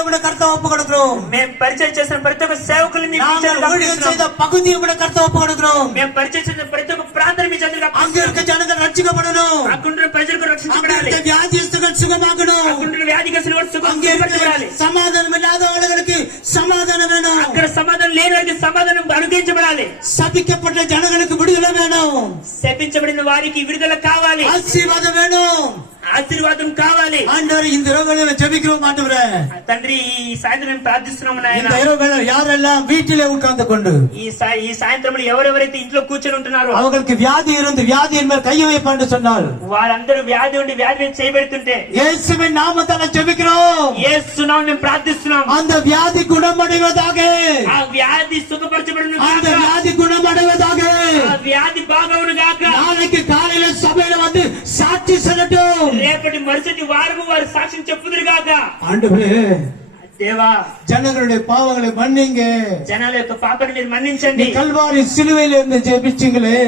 உம்முடைய கர்த்தர் ஒப்பு கொடுக்கிறோம். మేము పరిచయం చేసిన ప్రతి ఒక్క సేవకుల్ని మీ நாங்கள் ஊழியம் செய்த பகுதி உம்முடைய கர்த்தர் ஒப்பு கொடுக்கிறோம். మేము పరిచయం చేసిన ప్రతి ఒక్క ప్రాంతం మీ చేతులకు அங்க అప్పగిస్తున్నాం. இருக்க ஜனங்கள் ரட்சிக்கப்படணும். అక్కడ ప్రజలకు அங்க రక్షించబడాలి. இருக்க வியாதிஸ்தர்கள் சுகமாகணும். అక్కడ వ్యాధిగ్రస్తులు కూడా அங்க இருக்க సుఖపరచబడాలి. சமாதானம் இல்லாதவர்களுக்கு சமாதானம் வேணும். అక్కడ సమాధానం లేని వారికి సమాధానం అనుగ్రహించబడాలి. சபிக்கப்பட்ட ஜனங்களுக்கு விடுதலை வேணும். శపించబడిన వారికి విడుదల కావాలి. ஆசீர்வாதம் வேணும். ఆశీర్వాదం కావాలి. ஆண்டவரே இந்த இரவுகளில் ஜெபிக்கிறோம் ஆண்டவரே. తండ్రి ఈ సాయంత్రం ప్రార్థిస్తున్నాము నాయన. இந்த இரவுகளில் யாரெல்லாம் வீட்டிலே உட்கார்ந்து கொண்டு ఈ సాయంత్రంలో ఎవరెవరైతే ఇంట్లో కూర్చొని ఉంటున్నారో அவங்களுக்கு வியாதி இருந்து வியாதியின் மேல் கையை வைப்பான்னு சொன்னால் వారందరూ వ్యాధి ఉండి వ్యాధి మీద చేయబడుతుంటే இயேசுவின் நாமத்தால ஜெபிக்கிறோம். యేసు నామమున మేము ప్రార్థిస్తున్నాం. அந்த வியாதி குணமடைவதாக. ఆ వ్యాధి సుఖపరచబడును அந்த గాక. வியாதி குணமடைவதாக. ఆ వ్యాధి బాగవును గాక. நாளைக்கு காலையில சபையில வந்து சாட்சி சொல்லட்டும். రేపటి మరుసటి వారము వారు సాక్ష్యం చెప్పుదురు గాక. ஆண்டவரே దేవా ஜனங்களுடைய பாவங்களை மன்னிங்க. జనాల యొక్క పాపని మీరు మన్నించండి. கல்வாரி சிலுவையில இருந்து ஜெபிச்சீங்களே.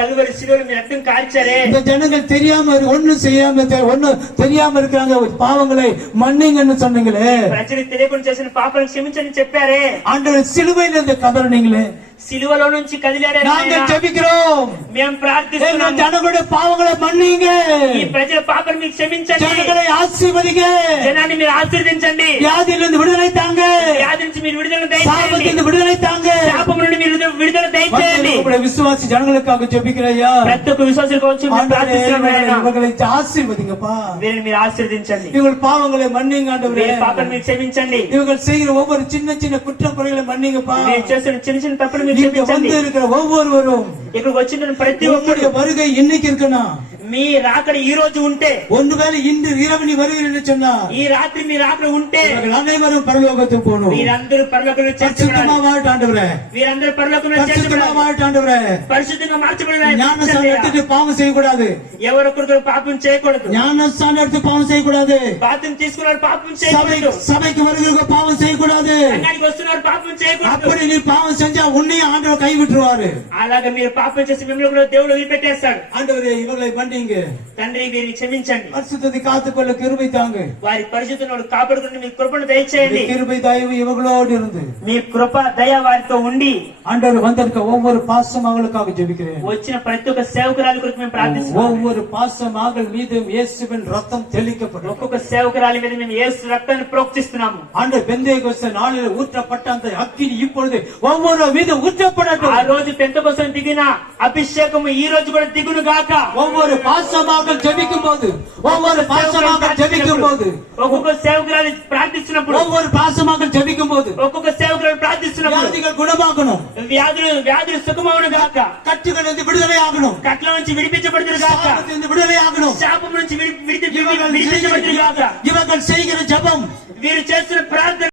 కల్వరి శిలువలో మీరు రక్తం కార్చారే. இந்த ஜனங்கள் தெரியாம ஒண்ணும் செய்யாம ஒண்ணும் தெரியாம இருக்காங்க. பாவங்களை மன்னிங்கன்னு சொன்னீங்களே. ప్రజలకు తెలియకుండా చేసిన పాపాలను క్షమించని చెప్పారే. ஆண்டவர் சிலுவையில இருந்து கதறினீங்களே. సిలువలో నుంచి కదిలారే. நாங்கள் ஜெபிக்கிறோம். మేము ప్రార్థిస్తున్నాం. ஜனங்களுடைய பாவங்களை மன்னிங்க. ఈ ప్రజల పాపాలను మీరు క్షమించండి. ஜனங்களை ஆசீர்வதிங்க. జనాన్ని మీరు ఆశీర్వదించండి. வியாதியிலிருந்து விடுதலை தாங்க. వ్యాధి నుంచి మీరు విడుదల దయచేయండి. சாபத்திலிருந்து விடுதலை தாங்க. శాపం నుండి మీరు విడుదల దయచేయండి. உங்களுடைய விசுவாசி ஜனங்களுக்காக ஜெபிக்கிறேயா. ప్రతి ఒక్క విశ్వాసుల కోసం మేము ప్రార్థిస్తున్నాం నాయనా. இவங்களை ஆசீர்வதிங்கப்பா. వీరిని మీరు ఆశీర్వదించండి. இவங்கள் பாவங்களை மன்னிங்க ஆண்டவரே. వీరి పాపాలను మీరు క్షమించండి. இவங்கள் செய்கிற ஒவ்வொரு சின்ன சின்ன குற்றக்குறைகளை மன்னிங்கப்பா. మీరు చేసిన చిన్న చిన్న తప్పులు మీరు இங்க క్షమించండి. வந்து இருக்கிற ஒவ்வொருவரும் ఇక్కడికి వచ్చిన ప్రతి உங்களுடைய ఒక్కరు வருகை இன்னைக்கு இருக்கணும். మీ రాకడ ఈ రోజు ఉంటే, ஒருவேளை இன்று இரவு நீ வருகிறேன்னு சொன்னா ఈ రాత్రి మీ రాకడ ఉంటే இவர்கள் அனைவரும் பரலோகத்துக்கு போகணும். వీరందరూ పరలోకంలో చేర్చబడాలి. பரிசுத்தமா வாழட்டாண்டவரே. వీరందరూ పరలోకంలో பரிசுத்தமா చేర్చబడాలి. வாழட்டாண்டவரே. పరిశుద్ధంగా మార్చబడాలి. ஞானஸ்தானம் எடுத்துட்டு பாவம் செய்யக்கூடாது. ఎవరొకరు పాపం చేయకూడదు. ஞானஸ்தானம் எடுத்து பாவம் செய்யக்கூடாது. పాపం తీసుకున్నారు పాపం చేయకూడదు. சபைக்கு வருகிற பாவம் செய்யக்கூடாது. సంఘానికి వస్తున్నారు పాపం చేయకూడదు. அப்படி நீ பாவம் செஞ்சா உன்னையும் ஆண்டவர் கை விட்டுருவாரு. అలాగే మీరు పాపం చేసి మిమ్మల్ని కూడా దేవుడు వదిలిపెట్టేస్తాడు. ஆண்டவரே ఇవங்களை மன்னிங்க. తండ్రి వీరిని క్షమించండి. பரிசுத்தத்தை காத்துக்கொள்ள கிருபை தாங்க. వారి పరిశుద్ధను కాపాడుకుని మీ కృపను దయచేయండి. கிருபை தயவு இவங்களோடு இருந்து మీ కృప దయ వారితో ఉండి ஆண்டவர் வந்திருக்க ஒவ்வொரு பாசம் அவங்களுக்காக ஜெபிக்கிறேன். వచ్చిన ప్రతి ఒక్క సేవకురాలి కొరకు మేము ప్రార్థిస్తున్నాం. ஒவ்வொரு பாசம் ஆகல் மீது இயேசுவின் ரத்தம் தெளிக்கப்படும். ఒక్కొక్క సేవకురాలి మీద మేము యేసు రక్తాన్ని ప్రోక్షిస్తున్నాము. ஆண்டவர் பெந்தேகோஸ்தே நாளில் ஊற்றப்பட்ட அந்த அக்கினி இப்பொழுது ஒவ்வொரு மீது ஊற்றப்படட்டும். ఆ రోజు పెంతెకొస్తు దిగిన అభిషేకము ఈ రోజు కూడా దిగును గాక. ஒவ்வொரு பாசமாக ஜெபிக்கும் போது ఒక్కొక్క సేవకురాలి ప్రార్థిస్తున్నప్పుడు ஒவ்வொரு பாசமாக ஜெபிக்கும் போது ఒక్కొక్క సేవకురాలు ప్రార్థిస్తున్నప్పుడు வியாதிகள் குணமாகணும். వ్యాధులు సుఖమవును గాక. கட்டுகள் இருந்து விடுதலை ஆகணும். కట్ల నుంచి విడిపించబడును గాక. சாபத்திலிருந்து விடுதலை ஆகணும். శాపం నుంచి విడిపించబడును గాక. இவர்கள் செய்கிற ஜெபம் వీరు చేస్తున్న ప్రార్థన